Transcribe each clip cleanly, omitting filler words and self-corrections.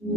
Good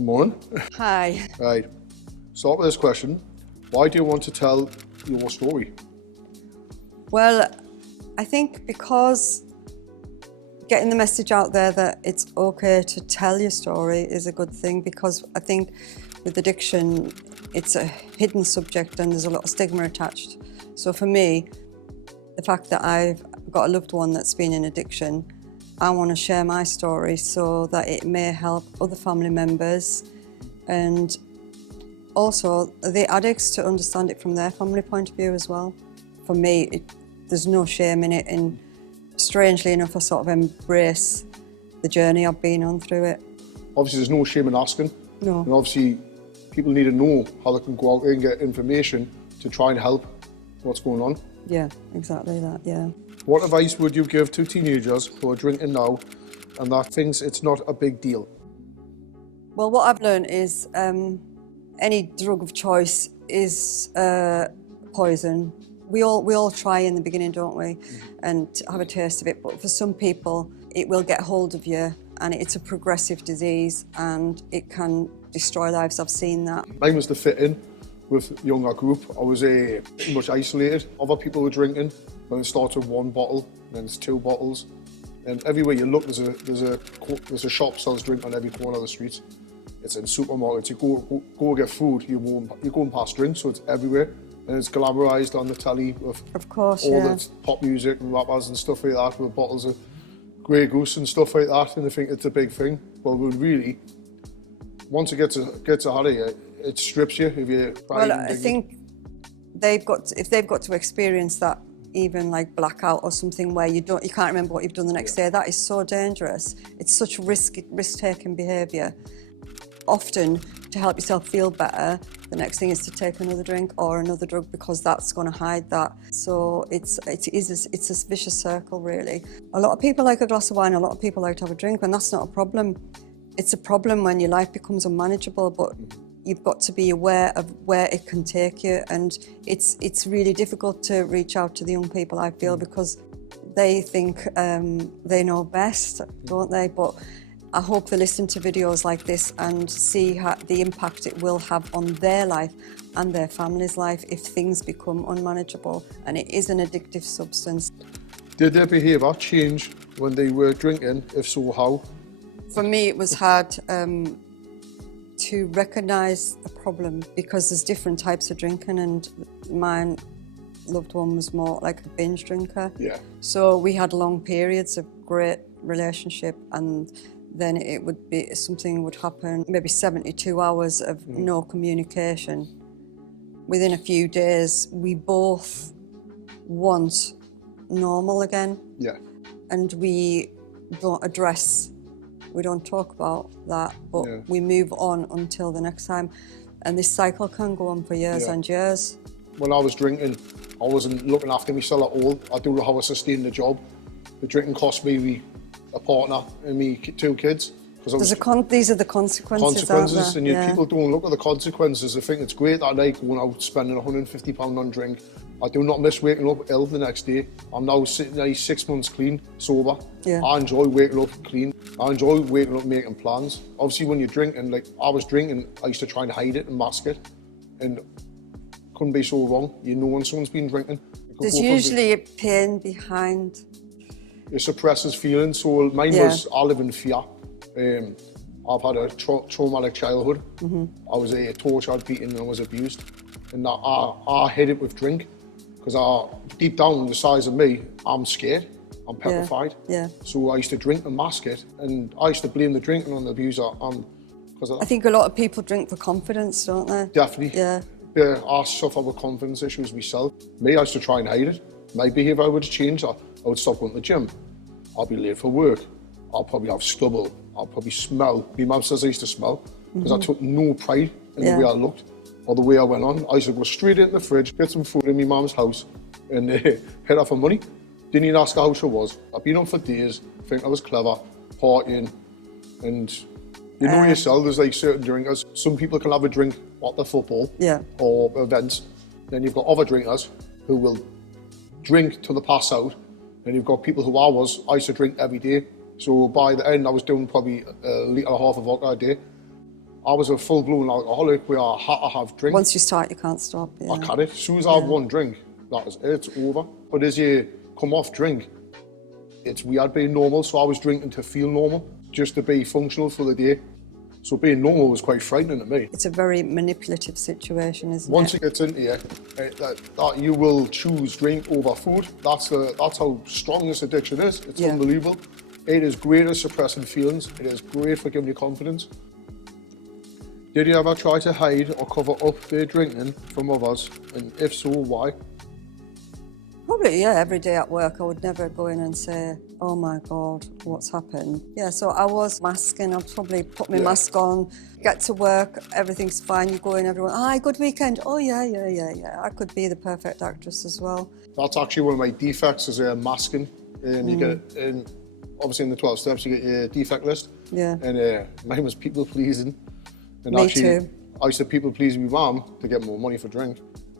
morning. Hi. Right, start with this question. Why do you want to tell your story? Well, I think because getting the message out there that it's okay to tell your story is a good thing, because I think with addiction, it's a hidden subject and there's a lot of stigma attached. So for me, the fact that I've got a loved one that's been in addiction, I want to share my story so that it may help other family members and also the addicts to understand it from their family point of view as well. For me, there's no shame in it, and strangely enough, I sort of embrace the journey I've been on through it. Obviously, there's no shame in asking. No. And obviously, people need to know how they can go out and get information to try and help what's going on. Yeah, exactly that, yeah. What advice would you give to teenagers who are drinking now and that thinks it's not a big deal? Well, what I've learned is any drug of choice is poison. We all try in the beginning, don't we? And have a taste of it, but for some people, it will get hold of you, and it's a progressive disease and it can destroy lives. I've seen that. Mine was to fit in with a younger group. I was pretty much isolated. Other people were drinking. When it starts with one bottle, then it's 2 bottles. And everywhere you look, there's a shop sells drink on every corner of the streets. It's in supermarkets. You go get food, you're going past drinks, so it's everywhere. And it's glamorised on the telly with Of course, all yeah. the pop music and rappers and stuff like that, with bottles of Grey Goose and stuff like that, and they think it's a big thing. But really, once it gets ahead of you, it strips you if you try. Well, I think if they've got to experience that, even like blackout or something where you can't remember what you've done the next day, that is so dangerous. It's such risk-taking behaviour. Often, to help yourself feel better, the next thing is to take another drink or another drug, because that's going to hide that. So it's a vicious circle, really. A lot of people like a glass of wine, a lot of people like to have a drink, and that's not a problem. It's a problem when your life becomes unmanageable, but you've got to be aware of where it can take you, and it's really difficult to reach out to the young people, I feel, because they think they know best, don't they? But I hope they listen to videos like this and see the impact it will have on their life and their family's life if things become unmanageable, and it is an addictive substance. Did their behaviour change when they were drinking? If so, how? For me, it was hard to recognise the problem, because there's different types of drinking, and my loved one was more like a binge drinker. Yeah. So we had long periods of great relationship, and then it would be something would happen, maybe 72 hours of no communication. Within a few days, we both want normal again. Yeah. And we don't talk about that, but we move on until the next time. And this cycle can go on for years and years. When I was drinking, I wasn't looking after myself at all. I don't know how I sustained the job. The drinking cost me a partner and me 2 kids. These are the consequences, aren't there? And people don't look at the consequences. They think it's great that I going out spending £150 on drink. I do not miss waking up ill the next day. I'm now sitting 6 months clean, sober. Yeah. I enjoy waking up clean. I enjoy waking up making plans. Obviously, when you're drinking, like I was drinking, I used to try and hide it and mask it. And couldn't be so wrong. You know when someone's been drinking. There's usually a pain behind. It suppresses feelings. So mine was, I live in fear. I've had a traumatic childhood. I was tortured, beaten, and I was abused. And I hid it with drink, because deep down inside of me, I'm scared. I'm petrified. Yeah. So I used to drink and mask it, and I used to blame the drinking on the abuser. I think a lot of people drink for confidence, don't they? Definitely. Yeah. Yeah, I suffer with confidence issues myself. Me, I used to try and hide it. My behaviour would have changed. I would stop going to the gym. I'll be late for work. I'll probably have stubble. I'll probably smell. My mum says I used to smell, because I took no pride in the way I looked or the way I went on. I used to go straight into the fridge, get some food in my mum's house, and head off for money. Didn't even ask her how she was. I've been on for days, think I was clever, partying, And you know yourself, there's like certain drinkers. Some people can have a drink at the football or events. Then you've got other drinkers who will drink till they pass out. And you've got people who I used to drink every day. So by the end, I was doing probably a litre and a half of vodka a day. I was a full-blown alcoholic where I had to have drink. Once you start, you can't stop. Yeah. I can't. As soon as I have one drink, that is it, it's over. But as you come off drink, it's weird being normal. So I was drinking to feel normal, just to be functional for the day. So being normal was quite frightening to me. It's a very manipulative situation, isn't it? Once it gets into you, that you will choose drink over food. That's how strong this addiction is. It's unbelievable. It is great at suppressing feelings. It is great for giving you confidence. Did you ever try to hide or cover up their drinking from others? And if so, why? Probably, yeah. Every day at work, I would never go in and say, oh my God, what's happened? Yeah, so I was masking. I'd probably put my mask on, get to work, everything's fine. You go in, everyone, hi, good weekend. Oh, yeah. I could be the perfect actress as well. That's actually one of my defects, is masking. And you get, and obviously in the 12 steps, you get your defect list. Yeah. And mine was people pleasing. And Me actually, too. I used to people please my mum to get more money for drink.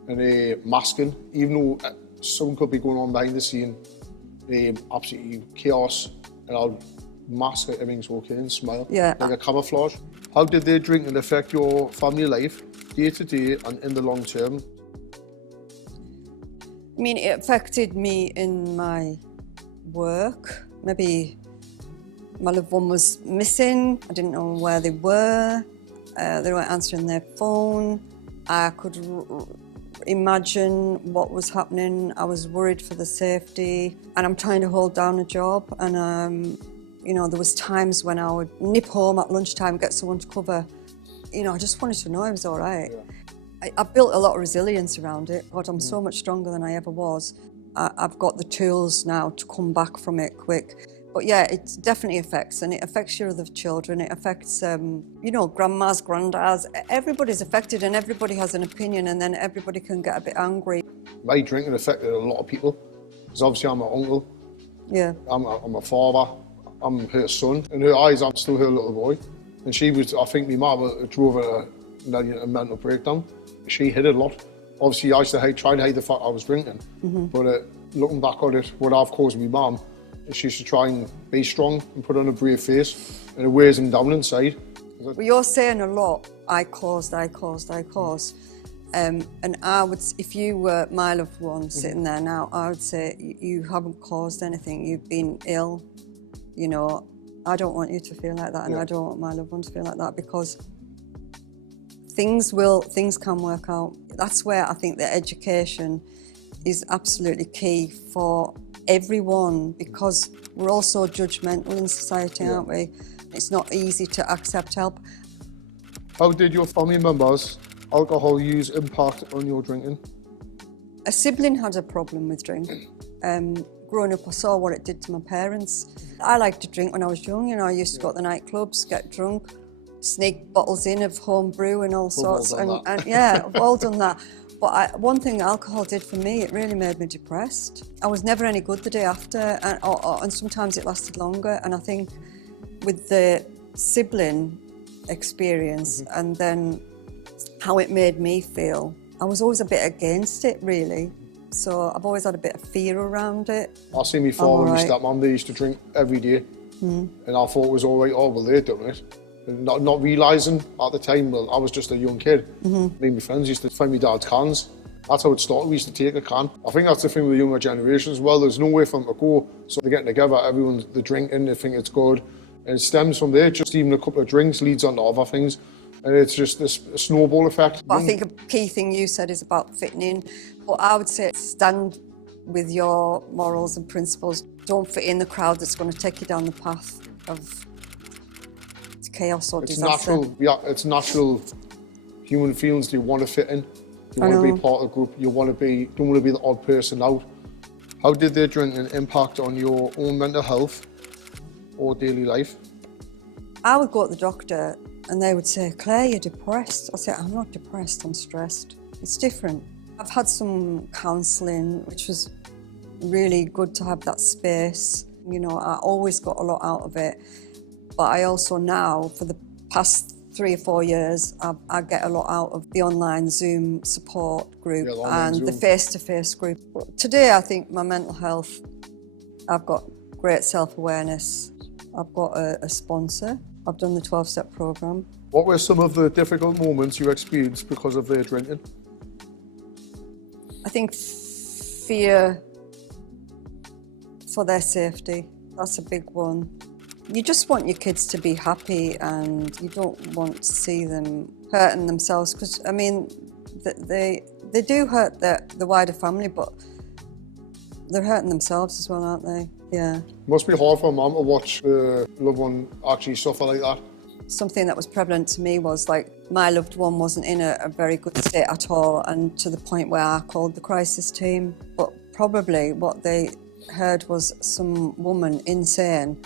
And masking, even though something could be going on behind the scene, absolutely chaos, and I'll mask it, everything's okay, and smile, like a camouflage. How did their drinking affect your family life, day to day and in the long term? I mean, it affected me in my work. Maybe my loved one was missing, I didn't know where they were, they weren't answering their phone. I could imagine what was happening. I was worried for the safety, and I'm trying to hold down a job, and you know, there was times when I would nip home at lunchtime, get someone to cover. You know, I just wanted to know I was all right. I built a lot of resilience around it. God, I'm so much stronger than I ever was. I've got the tools now to come back from it quick. But yeah, it definitely affects, and it affects your other children. It affects, you know, grandmas, granddads. Everybody's affected, and everybody has an opinion, and then everybody can get a bit angry. My drinking affected a lot of people, because obviously I'm her uncle. Yeah. I'm a father. I'm her son. In her eyes, I'm still her little boy. And she was, I think my mum drove her to a mental breakdown. She hid it a lot. Obviously, I used to try to hide the fact I was drinking. But looking back on it, what I've caused my mum, she used to try and be strong and put on a brave face, and it wears him down inside. Well, you're saying a lot, I caused. And I would, if you were my loved one sitting there now, I would say you haven't caused anything, you've been ill. You know, I don't want you to feel like that, and I don't want my loved one to feel like that, because things can work out. That's where I think the education is absolutely key for everyone, because we're all so judgmental in society, aren't we? It's not easy to accept help. How did your family members' alcohol use impact on your drinking? A sibling had a problem with drink. Growing up, I saw what it did to my parents. I liked to drink when I was young. You know, I used to go to the nightclubs, get drunk, sneak bottles in of home brew and all sorts. And yeah, I've all done that. But one thing alcohol did for me, it really made me depressed. I was never any good the day after, and sometimes it lasted longer. And I think with the sibling experience and then how it made me feel, I was always a bit against it, really. So I've always had a bit of fear around it. I see me father and my stepmom, they used to drink every day. And I thought it was all right, oh, well, they're doing it. Not realising at the time, well, I was just a young kid. Me and my friends used to find my dad's cans. That's how it started. We used to take a can. I think that's the thing with the younger generation as well. There's nowhere for them to go. So they're getting together, they're drinking, they think it's good. And it stems from there. Just even a couple of drinks leads on to other things. And it's just this snowball effect. But I think a key thing you said is about fitting in. But I would say stand with your morals and principles. Don't fit in the crowd that's going to take you down the path of chaos or disaster. It's natural human feelings. You want to fit in. You want to be part of the group. You don't want to be the odd person out. How did their drinking impact on your own mental health or daily life? I would go to the doctor and they would say, Claire, you're depressed. I say, I'm not depressed, I'm stressed. It's different. I've had some counselling, which was really good to have that space. You know, I always got a lot out of it. But I also now, for the past 3 or 4 years, I get a lot out of the online Zoom support group and the face-to-face group. But today, I think my mental health, I've got great self-awareness. I've got a sponsor. I've done the 12-step program. What were some of the difficult moments you experienced because of their drinking? I think fear for their safety. That's a big one. You just want your kids to be happy and you don't want to see them hurting themselves because, I mean, they do hurt the wider family, but they're hurting themselves as well, aren't they? Yeah. It must be hard for a mum to watch a loved one actually suffer like that. Something that was prevalent to me was like my loved one wasn't in a very good state at all, and to the point where I called the crisis team. But probably what they heard was some woman insane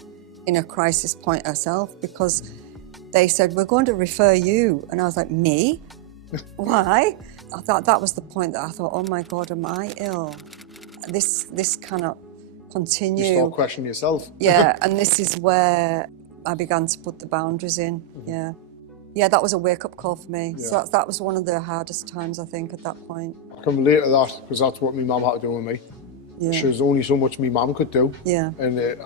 in a crisis point herself, because they said, we're going to refer you. And I was like, me? Why? I thought that was the point that I thought, oh my God, am I ill? This cannot continue. You start questioning yourself. Yeah, and this is where I began to put the boundaries in, yeah. Yeah, that was a wake-up call for me. Yeah. So that was one of the hardest times, I think, at that point. I can relate to that, because that's what my mum had to do with me. Yeah. There's only so much my mum could do. Yeah. And it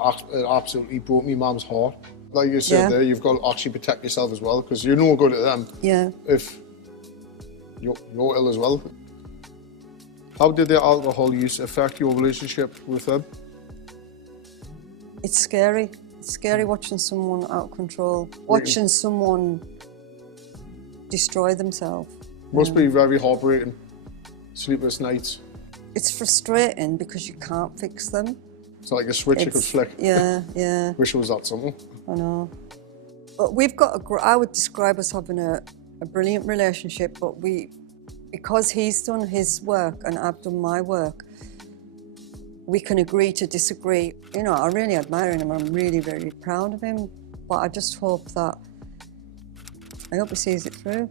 absolutely broke my mum's heart. Like you said there, you've got to actually protect yourself as well, because you're no good at them if you're ill as well. How did their alcohol use affect your relationship with them? It's scary. It's scary watching someone out of control, watching someone destroy themselves. Must be very heartbreaking, sleepless nights. It's frustrating because you can't fix them. It's like a switch you could flick. Yeah, yeah. Wish it was that simple. I know. But we've got I would describe us having a brilliant relationship, but because he's done his work and I've done my work, we can agree to disagree. You know, I really admire him. I'm really, very proud of him. But I just hope I hope he sees it through.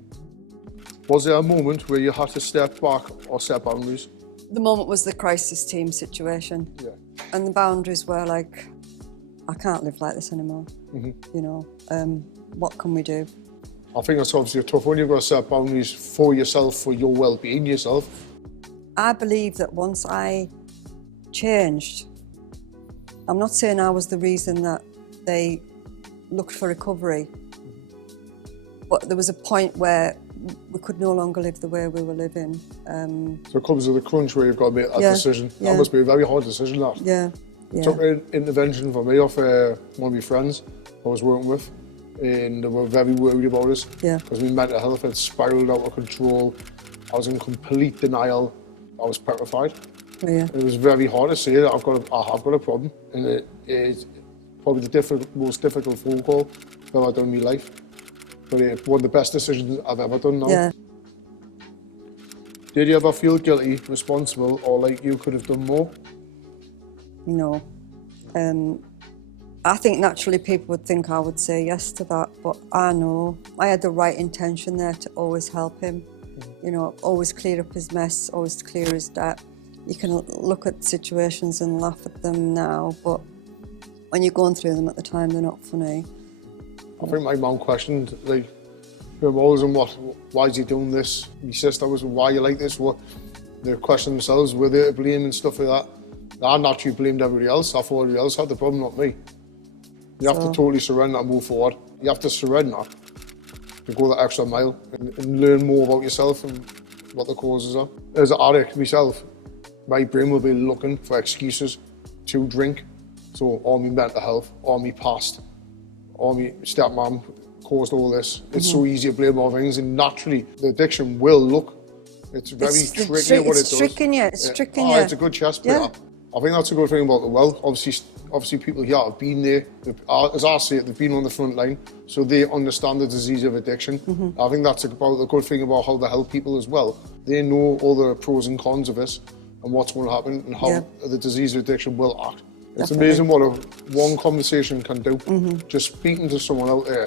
Was there a moment where you had to step back or set boundaries? The moment was the crisis team situation. Yeah. And the boundaries were like, I can't live like this anymore. You know, what can we do? I think that's obviously a tough one. You've got to set boundaries for yourself, for your well-being yourself. I believe that once I changed, I'm not saying I was the reason that they looked for recovery, but there was a point where we could no longer live the way we were living. So it comes to the crunch where you've got to make that decision. That must be a very hard decision, that. Yeah. It took an intervention for me off one of my friends I was working with, and they were very worried about us because my mental health had spiralled out of control. I was in complete denial. I was petrified. Yeah. It was very hard to say that I have got a problem, and it is probably the most difficult phone call I've ever done in my life. But it's one of the best decisions I've ever done now. Yeah. Did you ever feel guilty, responsible, or like you could have done more? No. I think naturally people would think I would say yes to that, but I know I had the right intention there to always help him. You know, always clear up his mess, always clear his debt. You can look at situations and laugh at them now, but when you're going through them at the time, they're not funny. I think my mum questioned, like, her always and why is he doing this? My sister was, why you like this? What? They questioned themselves, were they to blame and stuff like that. I naturally blamed everybody else. I thought everybody else had the problem, not me. You have to totally surrender and move forward. You have to surrender and go that extra mile and learn more about yourself and what the causes are. As an addict myself, my brain will be looking for excuses to drink. So all my mental health, all my past, all my stepmom caused all this. It's so easy to blame all things, and naturally the addiction will look. It's very tricky what it does. It's tricking you. It's tricking you. It's a good chess player. Yeah. I think that's a good thing about the well. Obviously people here have been there. As I say it, they've been on the front line, so they understand the disease of addiction. I think that's about the good thing about how they help people as well. They know all the pros and cons of this and what's going to happen and how the disease of addiction will act. It's amazing what one conversation can do. Just speaking to someone out there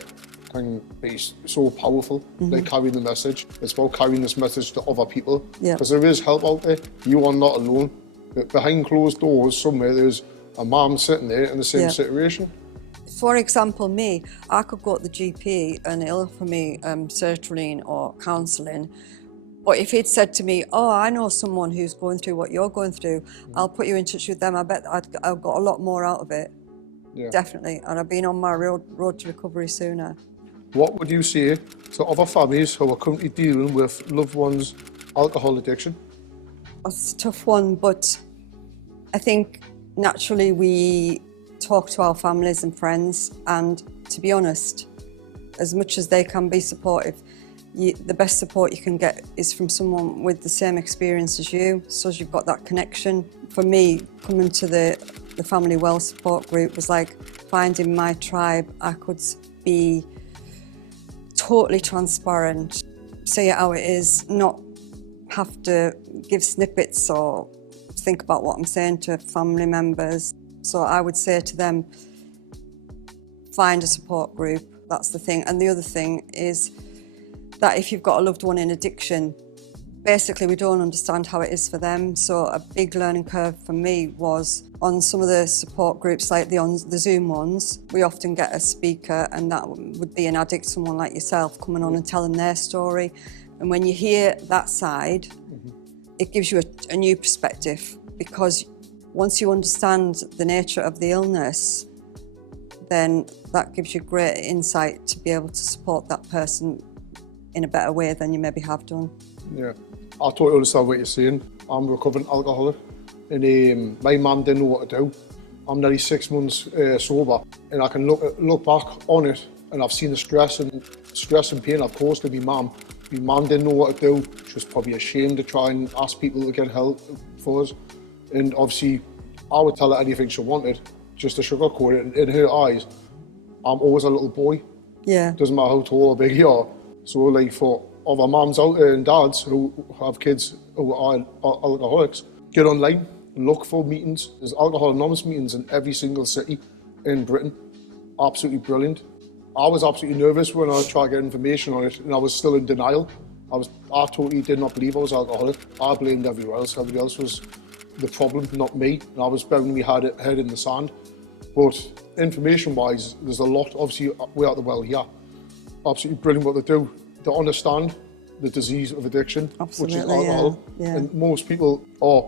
can be so powerful, like carrying the message. It's about carrying this message to other people, because there is help out there. You are not alone. Behind closed doors somewhere, there's a mum sitting there in the same situation. For example, me, I could go to the GP and he'll offer me sertraline or counselling. But if he'd said to me, oh, I know someone who's going through what you're going through, I'll put you in touch with them. I bet I've got a lot more out of it. Yeah. Definitely. And I've been on my road to recovery sooner. What would you say to other families who are currently dealing with loved ones' alcohol addiction? It's a tough one, but I think naturally we talk to our families and friends, and to be honest, as much as they can be supportive, the best support you can get is from someone with the same experience as you, so as you've got that connection. For me, coming to the Family Well support group was like finding my tribe. I could be totally transparent, say it how it is, not have to give snippets or think about what I'm saying to family members. So I would say to them, find a support group, that's the thing. And the other thing is that if you've got a loved one in addiction, basically we don't understand how it is for them. So a big learning curve for me was on some of the support groups, like the Zoom ones, we often get a speaker, and that would be an addict, someone like yourself, coming on and telling their story. And when you hear that side, it gives you a new perspective, because once you understand the nature of the illness, then that gives you great insight to be able to support that person in a better way than you maybe have done. Yeah, I totally understand what you're saying. I'm a recovering alcoholic, and my mum didn't know what to do. I'm nearly 6 months sober, and I can look back on it, and I've seen the stress and pain I've caused to my mum. My mum didn't know what to do. She was probably ashamed to try and ask people to get help for us. And obviously, I would tell her anything she wanted, just to sugarcoat it. In her eyes, I'm always a little boy. Yeah. Doesn't matter how tall or big you are. So, like, for other mums out there and dads who have kids who are alcoholics, get online, look for meetings. There's Alcohol Anonymous meetings in every single city in Britain. Absolutely brilliant. I was absolutely nervous when I tried to get information on it, and I was still in denial. I totally did not believe I was alcoholic. I blamed everyone else. Everybody else was the problem, not me. And I was burying my head in the sand. But information-wise, there's a lot. Obviously, we're at the Well here. Absolutely brilliant what they do to understand the disease of addiction, Absolutely, which is alcohol. yeah. And most people are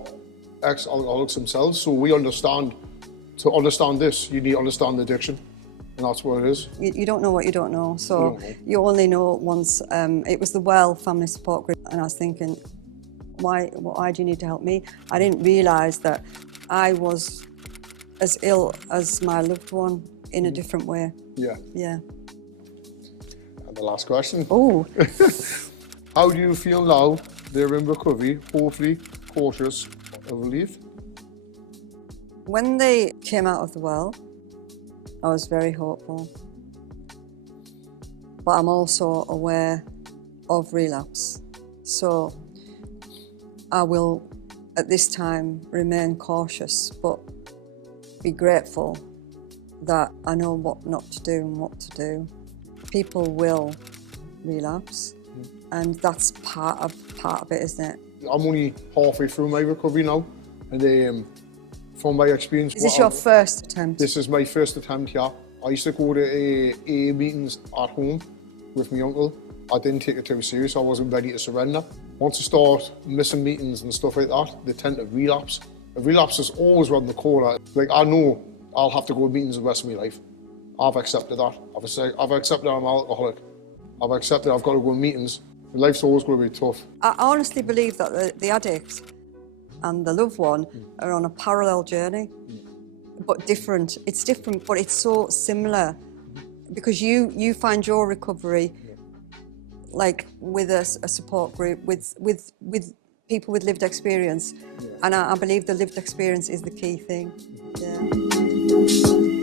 ex-alcoholics themselves, so we understand. To understand this, you need to understand the addiction. And that's what it is. You don't know what you don't know. So you only know once. It was the Well Family Support Group, and I was thinking, why do you need to help me? I didn't realise that I was as ill as my loved one in a different way. Yeah. Yeah. And the last question. Oh. How do you feel now they're in recovery, hopefully cautious of relief? When they came out of the well, I was very hopeful. But I'm also aware of relapse. So I will, at this time, remain cautious, but be grateful that I know what not to do and what to do. People will relapse, and that's part of it, isn't it? I'm only halfway through my recovery now, and from my experience... Is this your first attempt? This is my first attempt, yeah. I used to go to AA meetings at home with my uncle. I didn't take it too serious, I wasn't ready to surrender. Once I start missing meetings and stuff like that, they tend to relapse. A relapse is always around the corner. Like, I know I'll have to go to meetings the rest of my life. I've accepted that. I've accepted I'm an alcoholic. I've accepted I've got to go to meetings. Life's always going to be tough. I honestly believe that the addict and the loved one are on a parallel journey, but different. It's different, but it's so similar, because you find your recovery like with a support group, with people with lived experience, and I believe the lived experience is the key thing. Yeah.